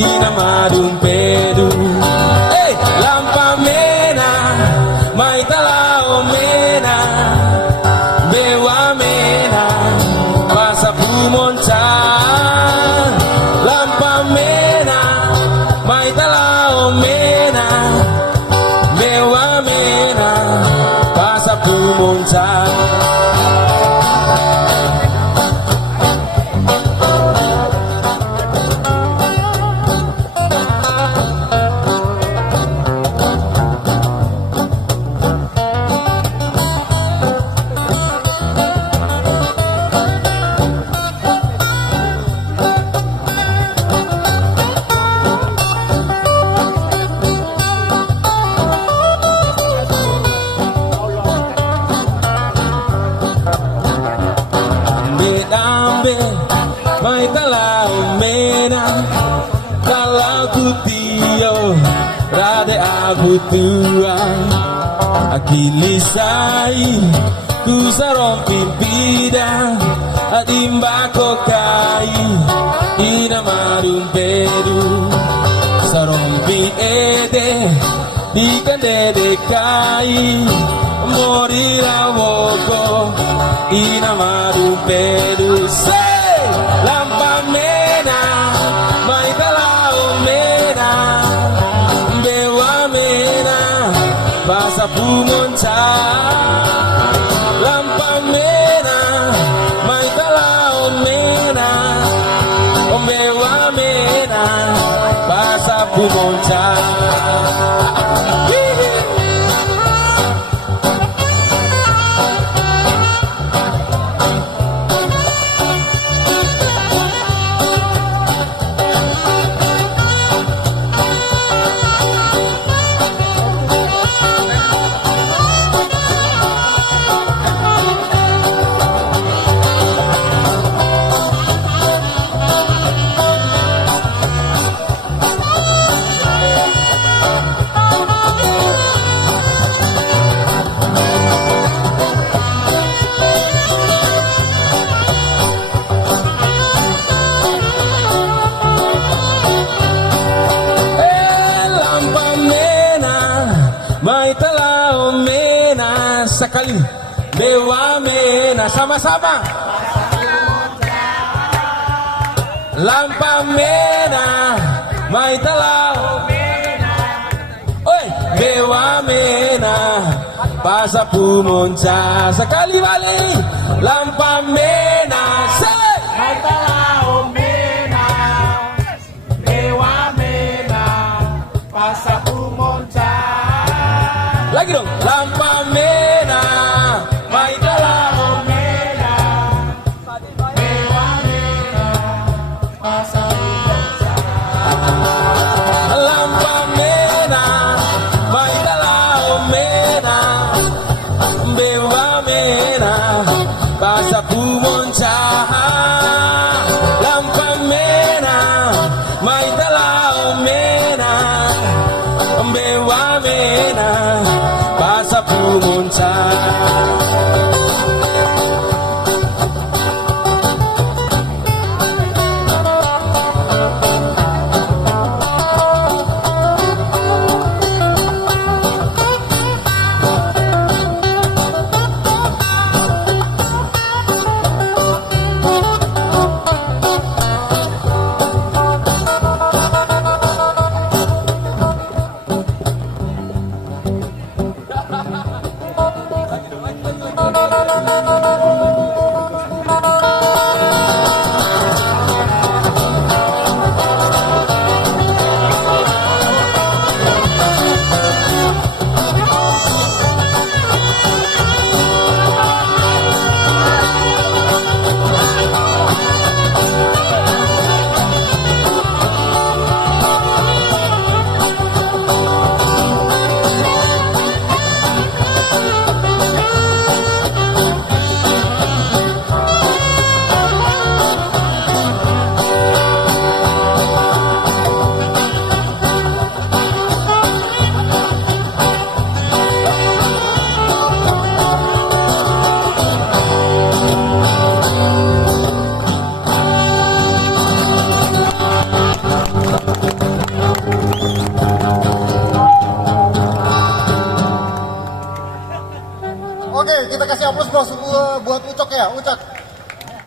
inamadung pedu. Lampa mena, mai talao mena, bewa mena, pasa pumoncan. Lampa mena, mai talao mena, bewa mena, pasa pumoncan. Mai talao mena, kalau ku tio, rade aku tua, akilisai, ku sarompi bidang, adimba kokai, inamadung pedu, sarompi ede, dikande dekai, morira woko, inamadung pedu. Lampa mena, mai talao mena, bewa mena, pasa pumoncan. Lampa mena, mai talao mena, bewa mena, pasa pumoncan. Mai talao mena, sekali bewa mena, sama-sama. Lampa mena, mai talao mena, oi bewa mena, pasa pumonca. Sekali balik, lampa mena, say. Mai talao mena, bewa mena, pasa pumonca. Lagi dong, lampa mena, mai talao mena, bewa mena, pasa pumonca. Lampa mena, mai talao mena, bewa mena, pasa pumonca. Oke, kita kasih aplaus buat Ucok ya, Ucok.